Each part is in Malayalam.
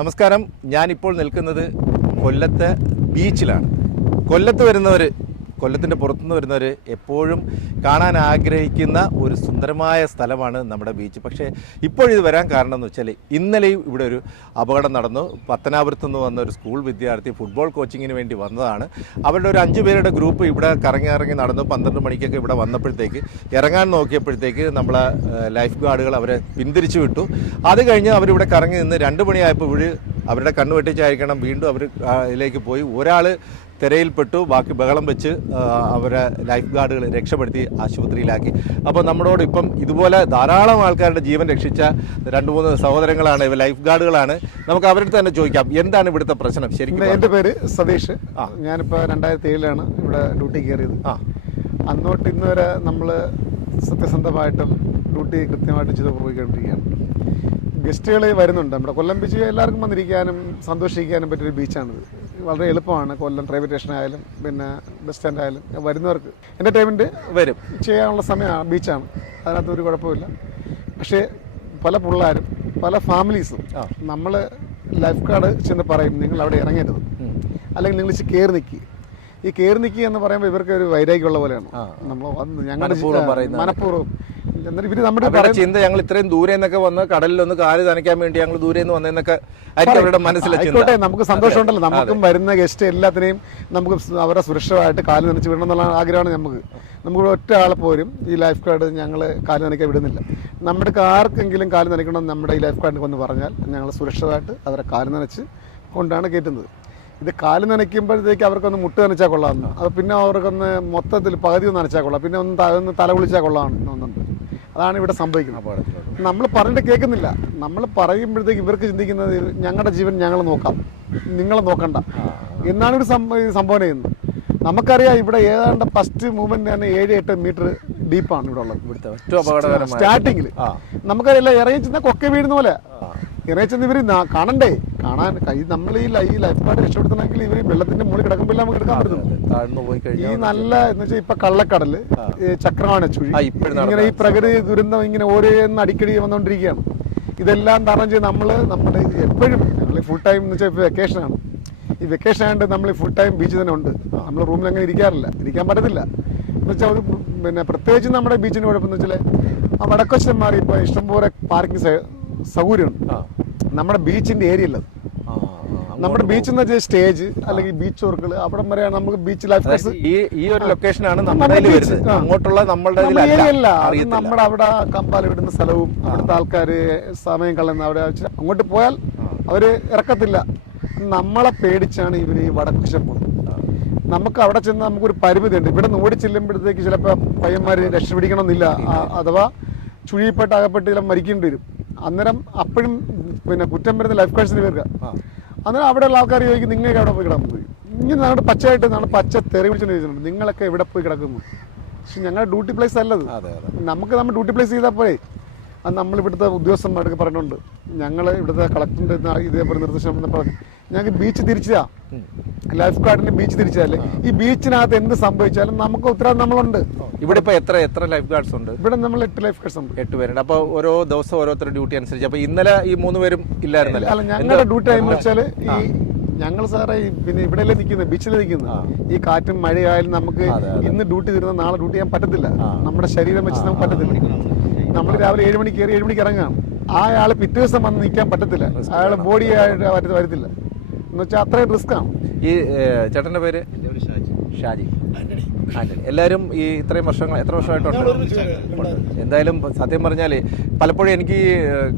നമസ്കാരം. ഞാനിപ്പോൾ നിൽക്കുന്നത് കൊല്ലത്തെ ബീച്ചിലാണ്. കൊല്ലത്ത് വരുന്നവർ കൊല്ലത്തിന്റെ പുറത്തുനിന്ന് വരുന്നവർ എപ്പോഴും കാണാൻ ആഗ്രഹിക്കുന്ന ഒരു സുന്ദരമായ സ്ഥലമാണ് നമ്മുടെ ബീച്ച്. പക്ഷേ ഇപ്പോഴിത് വരാൻ കാരണം എന്ന് വെച്ചാൽ ഇന്നലെയും ഇവിടെ ഒരു അപകടം നടന്നു. പത്തനാപുരത്ത് നിന്ന് വന്ന ഒരു സ്കൂൾ വിദ്യാർത്ഥി ഫുട്ബോൾ കോച്ചിങ്ങിന് വേണ്ടി വന്നതാണ്. അവരുടെ ഒരു അഞ്ച് പേരുടെ ഗ്രൂപ്പ് ഇവിടെ കറങ്ങി ഇറങ്ങി നടന്നു. പന്ത്രണ്ട് മണിക്കൊക്കെ ഇവിടെ വന്നപ്പോഴത്തേക്ക് ഇറങ്ങാൻ നോക്കിയപ്പോഴത്തേക്ക് നമ്മളെ ലൈഫ് ഗാർഡുകൾ അവരെ പിന്തിരിച്ചു വിട്ടു. അത് കഴിഞ്ഞ് അവരിവിടെ കറങ്ങി നിന്ന് രണ്ട് മണിയായപ്പോൾ ഇവർ അവരുടെ കണ്ണ് വെട്ടിച്ചായിരിക്കണം വീണ്ടും അവർ ഇതിലേക്ക് പോയി. ഒരാൾ തിരയിൽപ്പെട്ടു. ബാക്കി ബഹളം വെച്ച് അവരെ ലൈഫ് ഗാർഡുകൾ രക്ഷപ്പെടുത്തി ആശുപത്രിയിലാക്കി. അപ്പോൾ നമ്മളോട് ഇപ്പം ഇതുപോലെ ധാരാളം ആൾക്കാരുടെ ജീവൻ രക്ഷിച്ച രണ്ട് മൂന്ന് സഹോദരങ്ങളാണ് ഇവ ലൈഫ് ഗാർഡുകളാണ്. നമുക്ക് അവരുടെ തന്നെ ചോദിക്കാം എന്താണ് ഇവിടുത്തെ പ്രശ്നം? ശരിക്കും എന്റെ പേര് സതീഷ്. ആ. ഞാനിപ്പോൾ രണ്ടായിരത്തി ഏഴിലാണ് ഇവിടെ ഡ്യൂട്ടി കയറിയത്. ആ. അന്നോട്ട് ഇന്ന് വരെ നമ്മൾ സത്യസന്ധമായിട്ടും ഡ്യൂട്ടി കൃത്യമായിട്ട് ചെയ്ത് പോയിക്കൊണ്ടിരിക്കുകയാണ്. ഗസ്റ്റുകൾ വരുന്നുണ്ട്. നമ്മുടെ കൊല്ലം ബീച്ച് എല്ലാവർക്കും വന്നിരിക്കാനും സന്തോഷിക്കാനും പറ്റിയൊരു ബീച്ചാണിത്. വളരെ എളുപ്പമാണ്. കൊല്ലം റെയിൽവേ സ്റ്റേഷൻ ആയാലും പിന്നെ ബസ് സ്റ്റാൻഡ് ആയാലും വരുന്നവർക്ക്. എന്റർടൈൻമെന്റ് വരും. ചെയ്യാനുള്ള സമയമാണ് ബീച്ചാണ് അതിനകത്ത് ഒരു കുഴപ്പമില്ല പക്ഷേ പല പിള്ളേരും പല ഫാമിലീസും. നമ്മൾ ലൈഫ് ഗാർഡ് ചെന്ന് പറയും നിങ്ങൾ അവിടെ ഇറങ്ങരുത്. അല്ലെങ്കിൽ നിങ്ങൾ ഇച്ചിരി കയറി നിൽക്കുക ഈ കയറി നിൽക്കുക എന്ന് പറയുമ്പോൾ ഇവർക്ക് ഒരു വൈരാഗ്യമുള്ള പോലെയാണ്. നമ്മൾ ഞങ്ങളുടെ മനഃപൂർവം എന്നിട്ട് ഇവർ നമ്മുടെ അവരുടെ ചിന്ത ഞങ്ങൾ ഇത്രയും ദൂരെ നിന്നൊക്കെ വന്ന് കടലിൽ ഒന്ന് കാൽ നനയ്ക്കാൻ വേണ്ടി ഞങ്ങൾ ദൂരെ നിന്ന് വന്നതെന്നൊക്കെ ആയിരിക്കും അവരുടെ മനസ്സിലെ ചിന്ത. ആയിക്കോട്ടെ നമുക്ക് സന്തോഷമുണ്ടല്ലോ. നമുക്കും വരുന്ന ഗസ്റ്റ് എല്ലാത്തിനെയും നമുക്ക് അവരെ സുരക്ഷിതമായിട്ട് കാൽ നനച്ച് വിടണം എന്നുള്ള ആഗ്രഹമാണ് നമുക്ക്. നമുക്ക് ഒറ്റ ആളെ പോരും ഈ ലൈഫ് ഗാർഡ് ഞങ്ങൾ കാൽ നനയ്ക്കാൻ വിടുന്നില്ല. നമ്മുടെ ആർക്കെങ്കിലും കാൽ നനയ്ക്കണം നമ്മുടെ ഈ ലൈഫ് ഗാർഡിനൊക്കെ വന്ന് പറഞ്ഞാൽ ഞങ്ങൾ സുരക്ഷിതമായിട്ട് അവരെ കാൽ നനച്ച് കൊണ്ടാണ് കയറ്റുന്നത്. ഇത് കാൽ നനയ്ക്കുമ്പോഴത്തേക്ക് അവർക്കൊന്ന് മുട്ട് നനച്ചാൽ കൊള്ളാമെന്ന്. അത് പിന്നെ അവർക്കൊന്ന് മൊത്തത്തിൽ പകുതി ഒന്ന് നനച്ചാൽ കൊള്ളാം. പിന്നെ ഒന്ന് ഒന്ന് തല കുളിച്ചാൽ കൊള്ളാമെന്നുണ്ട് അതാണ് ഇവിടെ സംഭവിക്കുന്നത് അപകടത്തിലോട്ട്. നമ്മൾ പറഞ്ഞിട്ട് കേൾക്കുന്നില്ല. നമ്മൾ പറയുമ്പോഴത്തേക്ക് ഇവർക്ക് ചിന്തിക്കുന്നത് ഞങ്ങളുടെ ജീവൻ ഞങ്ങൾ നോക്കാം. നിങ്ങൾ നോക്കണ്ട. എന്നാണ് ഒരു സംഭവന ചെയ്യുന്നത്. നമുക്കറിയാം ഇവിടെ ഏതാണ്ട് ഫസ്റ്റ് മൂവ്മെന്റ് തന്നെ ഏഴ് എട്ട് മീറ്റർ ഡീപ്പാണ് ഇവിടെ ഉള്ളത്. സ്റ്റാർട്ടിങ്ങിൽ ആ. നമുക്കറിയില്ല ഇറങ്ങി ചെന്നാൽ കൊക്കെ വീഴുന്ന പോലെ. ഇറങ്ങി ചെന്ന് ഇവർ കാണണ്ടേ? കാണാൻ കൈ നമ്മൾ ഈ ഈ ലൈഫ് ഗാർഡ് രക്ഷപ്പെടുത്തണമെങ്കിൽ ഇവർ വെള്ളത്തിന്റെ മുകളിൽ കിടക്കുമ്പോൾ നമുക്ക് എടുക്കാൻ പറ്റുന്നു. ഈ നല്ല എന്ന് വെച്ചാൽ ഇപ്പൊ കള്ളക്കടൽ ചക്രമാണ് ചുഴി. ഇങ്ങനെ ഈ പ്രകൃതി ദുരന്തം ഇങ്ങനെ ഓരോന്ന് അടിക്കടി വന്നുകൊണ്ടിരിക്കുകയാണ് ഇതെല്ലാം തരണം ചെയ്ത് നമ്മൾ നമ്മുടെ എപ്പോഴും നമ്മൾ ഫുൾ ടൈം എന്ന് വെച്ചാൽ വെക്കേഷൻ ആണ്. ഈ വെക്കേഷൻ ആയതുകൊണ്ട് നമ്മൾ ഫുൾ ടൈം ബീച്ചിൽ തന്നെ ഉണ്ട്. നമ്മൾ റൂമിൽ അങ്ങനെ ഇരിക്കാറില്ല. ഇരിക്കാൻ പറ്റത്തില്ല. എന്ന് വെച്ചാൽ ഒരു പിന്നെ പ്രത്യേകിച്ച് നമ്മുടെ ബീച്ചിന് കുഴപ്പമെന്ന് വെച്ചാൽ ആ വടക്കൊച്ചന്മാർ ഇപ്പോൾ ഇഷ്ടംപോലെ പാർക്കിംഗ് സൗകര്യമുണ്ട്. നമ്മുടെ ബീച്ചിന്റെ ഏരിയ ഉള്ളത്. നമ്മുടെ ബീച്ച് എന്ന് വെച്ചാൽ സ്റ്റേജ് അല്ലെങ്കിൽ ബീച്ച് വർക്കുകൾ അവിടെ വരെയാണ് നമുക്ക് ബീച്ച് ലൈഫ് ഈ ഈ ഒരു ലൊക്കേഷനാണ് അങ്ങോട്ടുള്ള നമ്മുടെ അറിയത്തില്ല. നമ്മുടെ അവിടെ കമ്പാല വിടുന്ന സ്ഥലവും അവിടുത്തെ ആൾക്കാർ സമയം കളയുന്ന അവിടെ അങ്ങോട്ട് പോയാൽ അവർ ഇറക്കത്തില്ല. നമ്മളെ പേടിച്ചാണ് ഇവർ ഈ വടക്കുശം പോകുന്നത്. നമുക്ക് അവിടെ ചെന്ന് നമുക്കൊരു പരിമിതി ഉണ്ട് ഇവിടെ നിന്ന് ഓടി ചെല്ലുമ്പോഴത്തേക്ക് ചിലപ്പോൾ പയ്യന്മാർ രക്ഷപിടിക്കണമെന്നില്ല ആ- അഥവാ ചുഴിപ്പെട്ട് അകപ്പെട്ട് ചില മരിക്കേണ്ടി വരും. അന്നേരം അപ്പോഴും പിന്നെ കുറ്റം വരുന്ന ലൈഫ് ഗാർഡ്സിന് പേർക്ക്. അന്നേരം അവിടെയുള്ള ആൾക്കാർ ചോദിക്കും നിങ്ങൾക്ക് എവിടെ പോയി കിടന്നു പോയി? ഇങ്ങനെ നമ്മുടെ പച്ചയായിട്ട് നമ്മുടെ പച്ച തെറി വിളിച്ചിട്ടുണ്ട് ചോദിച്ചിട്ടുണ്ട്. നിങ്ങളൊക്കെ എവിടെ പോയി കിടക്കുന്നു? പക്ഷെ ഞങ്ങളുടെ ഡ്യൂട്ടി പ്ലേസ് അല്ലത്. അതെ അതെ. നമുക്ക് നമ്മൾ ഡ്യൂട്ടി പ്ലേസ് ചെയ്താൽ പോരെ. അത് നമ്മൾ ഇവിടുത്തെ ഉദ്യോഗസ്ഥന്മാരൊക്കെ പറഞ്ഞിട്ടുണ്ട് ഞങ്ങൾ ഇവിടുത്തെ കളക്ടറിന്റെ ഇതേപോലെ നിർദ്ദേശം പറഞ്ഞു ഞങ്ങൾക്ക് ബീച്ച് തിരിച്ചാ ലൈഫ് ഗാർഡിന് ബീച്ച് തിരിച്ചതല്ലേ ഈ ബീച്ചിനകത്ത് എന്ത് സംഭവിച്ചാലും നമുക്ക് ഉത്തരവാദിത്തം നമ്മളുണ്ട്. ഇവിടെ ഇപ്പൊ എത്ര എത്ര ലൈഫ് ഗാർഡ്സ് ഉണ്ട്? ഇവിടെ നമ്മൾ എട്ട് ലൈഫ് ഗാർഡ്സ് ഉണ്ട്. എട്ട് പേരുണ്ട്. അപ്പൊ ഓരോ ദിവസം ഓരോരുത്തരുടെ ഡ്യൂട്ടി അനുസരിച്ച്. അപ്പൊ ഇന്നലെ ഈ മൂന്ന് പേരും ഇല്ലായിരുന്നല്ലോ? അല്ല ഞങ്ങളുടെ ഡ്യൂട്ടി ടൈം വെച്ചാൽ ഈ ഞങ്ങൾ സാറേ പിന്നെ ഇവിടെയല്ലേ നിൽക്കുന്നത് ബീച്ചിൽ നിൽക്കുന്നത് ഈ കാറ്റും മഴയായാലും നമുക്ക് ഇന്ന് ഡ്യൂട്ടി തരുന്ന നാളെ ഡ്യൂട്ടി ചെയ്യാൻ പറ്റത്തില്ല. നമ്മുടെ ശരീരം വെച്ച് നമുക്ക് പറ്റത്തില്ല. നമ്മൾ രാവിലെ ഏഴ് മണിക്ക് കയറി ഏഴ് മണിക്ക് ഇറങ്ങാം. ആ ആൾ പിറ്റേ ദിവസം വന്ന് നിൽക്കാൻ പറ്റത്തില്ല. അയാൾ ബോഡി ആയിട്ട് വരത്തി വരത്തില്ല. എന്ന് വെച്ചാൽ അത്രയും റിസ്ക് ആണ്. ഈ ചേട്ടന്റെ പേര്? ഷാജി. ആന്റണി. എല്ലാവരും ഈ ഇത്രയും വർഷങ്ങൾ എത്ര വർഷമായിട്ടുണ്ട്? എന്തായാലും സത്യം പറഞ്ഞാൽ പലപ്പോഴും എനിക്ക്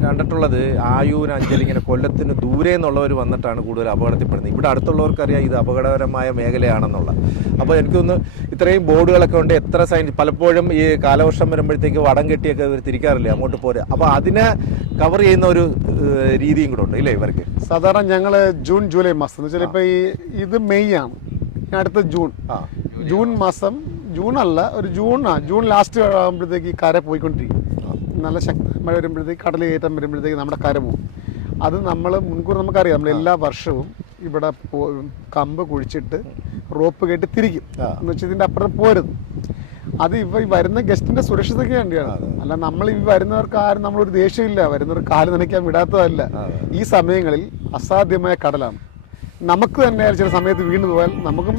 കണ്ടിട്ടുള്ളത് ആയൂർ അഞ്ചൽ ഇങ്ങനെ കൊല്ലത്തിന് ദൂരെ നിന്നുള്ളവർ വന്നിട്ടാണ് കൂടുതൽ അപകടത്തിൽപ്പെടുന്നത്. ഇവിടെ അടുത്തുള്ളവർക്കറിയാം ഇത് അപകടകരമായ മേഖലയാണെന്നുള്ള. അപ്പോൾ എനിക്കൊന്ന് ഇത്രയും ബോർഡുകളൊക്കെ ഉണ്ട് എത്ര സൈൻ പലപ്പോഴും ഈ കാലവർഷം വരുമ്പോഴത്തേക്ക് വടം കെട്ടിയൊക്കെ ഇവർ തിരിക്കാറില്ലേ അങ്ങോട്ട് പോരെ. അപ്പോൾ അതിനെ കവർ ചെയ്യുന്ന ഒരു രീതിയും കൂടെ ഉണ്ട് ഇല്ലേ ഇവർക്ക്? സാധാരണ ഞങ്ങൾ ജൂൺ ജൂലൈ മാസം എന്ന് വെച്ചാൽ ഇപ്പോൾ ഈ ഇത് മെയ് ആണ്. അടുത്ത ജൂൺ. ആ. ജൂൺ മാസം ജൂൺ അല്ല ഒരു ജൂൺ ആ. ജൂൺ ലാസ്റ്റ് ആകുമ്പോഴത്തേക്ക് ഈ കര പോയിക്കൊണ്ടിരിക്കും. നല്ല ശക്തി മഴ വരുമ്പോഴത്തേക്ക് കടൽ കയറ്റം വരുമ്പോഴത്തേക്ക് നമ്മുടെ കര പോകും. അത് നമ്മൾ മുൻകൂർ നമുക്കറിയാം നമ്മൾ എല്ലാ വർഷവും ഇവിടെ കമ്പ് കുഴിച്ചിട്ട് റോപ്പ് കെട്ടി തിരിക്കും. എന്ന് വെച്ചാൽ ഇതിന്റെ അപ്പുറത്ത് പോരുത്. അത് ഇപ്പൊ ഈ വരുന്ന ഗസ്റ്റിന്റെ സുരക്ഷിതയ്ക്ക് വേണ്ടിയാണ്. അല്ല നമ്മൾ ഈ വരുന്നവർക്ക് ആരും നമ്മളൊരു ദേഷ്യമില്ല. വരുന്നവർ കാൽ നനയ്ക്കാൻ വിടാത്തതല്ല. ഈ സമയങ്ങളിൽ അസാധ്യമായ കടലാണ്. നമുക്ക് തന്നെ ചില സമയത്ത് വീണ് പോയാൽ നമുക്കും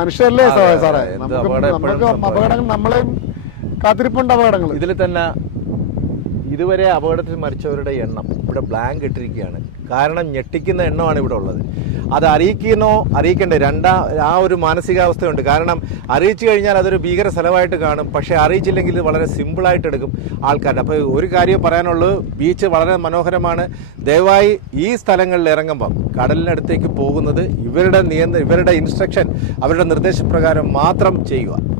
മനുഷ്യരല്ലേ സാറേ? നമുക്ക് അപകടങ്ങൾ നമ്മളെയും കാത്തിരിപ്പുണ്ട് അപകടങ്ങൾ. ഇതിൽ തന്നെ ഇതുവരെ അപകടത്തിൽ മരിച്ചവരുടെ എണ്ണം ഇവിടെ ബ്ലാങ്ക് ഇട്ടിരിക്കുകയാണ്. കാരണം ഞെട്ടിക്കുന്ന എണ്ണമാണ് ഇവിടെ ഉള്ളത്. അത് അറിയിക്കുന്നോ അറിയിക്കണ്ടേ? രണ്ടാ ആ ഒരു മാനസികാവസ്ഥയുണ്ട്. കാരണം അറിയിച്ചു കഴിഞ്ഞാൽ അതൊരു ഭീകര സ്ഥലമായിട്ട് കാണും. പക്ഷേ അറിയിച്ചില്ലെങ്കിൽ ഇത് വളരെ സിമ്പിളായിട്ട് എടുക്കും ആൾക്കാരുടെ. അപ്പോൾ ഒരു കാര്യം പറയാനുള്ളൂ. ബീച്ച് വളരെ മനോഹരമാണ്. ദയവായി ഈ സ്ഥലങ്ങളിൽ ഇറങ്ങുമ്പം കടലിനടുത്തേക്ക് പോകുന്നത് ഇവരുടെ നിയന്ത്ര ഇവരുടെ ഇൻസ്ട്രക്ഷൻ അവരുടെ നിർദ്ദേശപ്രകാരം മാത്രം ചെയ്യുക.